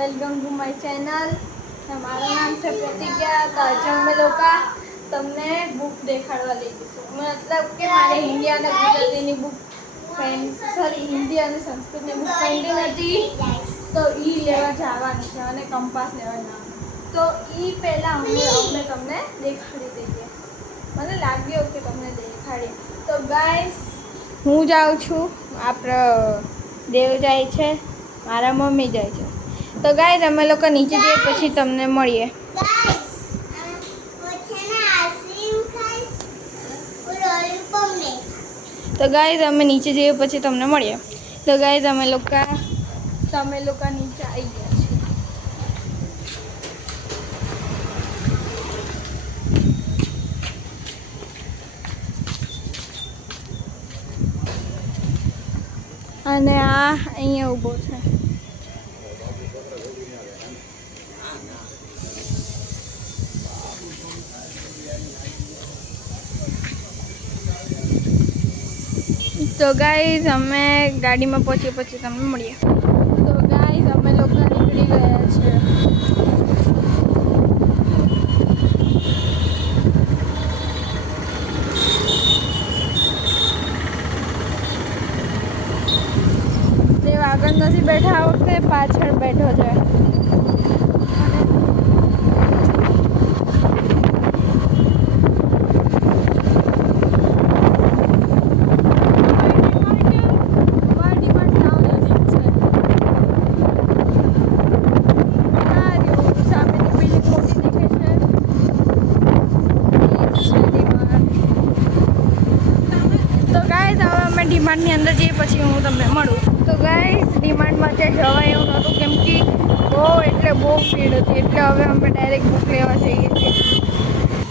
Welcome to my channel. મારું નામ છે પ્રતિજ્ઞા। તો આજે અમે લોકો તમને બુક દેખાડવા લઈ જઈશું, મતલબ કે મારે હિન્દી અને ગુજરાતીની બુક હિન્દી અને સંસ્કૃતની બુક પેન્ડિંગ હતી, તો એ લેવા જવાની છે અને કંપાસ લેવા જવાનું, તો એ પહેલાં અમે તમને દેખાડી દઈએ। મને લાગ્યું કે તમને દેખાડીએ। તો ગાઈસ હું જાઉં છું, આપણે દેવ જાય છે, મારા મમ્મી જાય છે। તો ગાઈસ અમે લોકો નીચે જઈએ પછી તમને મળીએ। તો ગાઈસ અમે નીચે જઈએ પછી તમને મળીએ। તો ગાઈસ અમે લોકો નીચે આવી ગયા છીએ। અને આ અહીંયા ઊભો છે। તો ગાઈસ અમે ગાડીમાં પહોંચીએ પછી તમને મળીએ। તો ગાઈસ અમે લોકો નીકળી ગયા છે। દેવ આગળ નથી બેઠા, આ વખતે પાછળ બેઠો છે। ડીમાર્ટની અંદર જઈએ પછી હું તમને મળું। તો ગાઈસ ડીમાર્ટમાં ત્યાં જવાય એવું નહોતું, કેમ કે બહુ ભીડ હતી, એટલે હવે અમે ડાયરેક્ટ બુક લેવા જઈએ છીએ।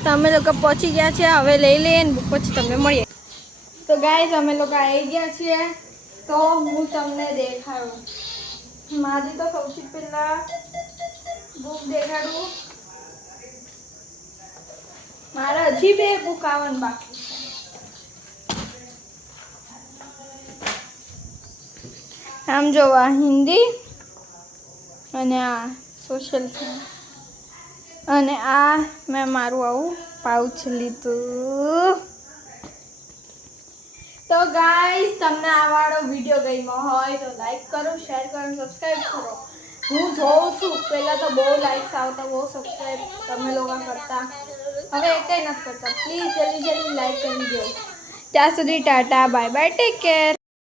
તો અમે લોકો પહોંચી ગયા છીએ, હવે લઈ લઈએ ને બુક પછી તમને મળીએ। તો ગાઈસ અમે લોકો આવી ગયા છીએ, તો હું તમને દેખાડું। મારી તો સૌથી પહેલાં બુક દેખાડું। મારે હજી 2 બુક આવવાનું બાકી છે। આમ જો આ હિન્દી અને આ સોશિયલ સાયન્સ, અને આ મેં મારું આવું પાઉચ લીધું। તો ગાઈસ તમને આ વાળો વિડીયો ગમ્યો હોય તો લાઈક કરો, શેર કરો, સબસ્ક્રાઈબ કરો। હું જોઉં છું, પહેલાં તો બહુ લાઈક્સ આવતા, બહુ સબસ્ક્રાઈબ તમે લોકો કરતા, હવે કંઈ નથી કરતા। પ્લીઝ જલ્દી લાઈક કરી દો। ત્યાં સુધી Tata, bye bye, take care.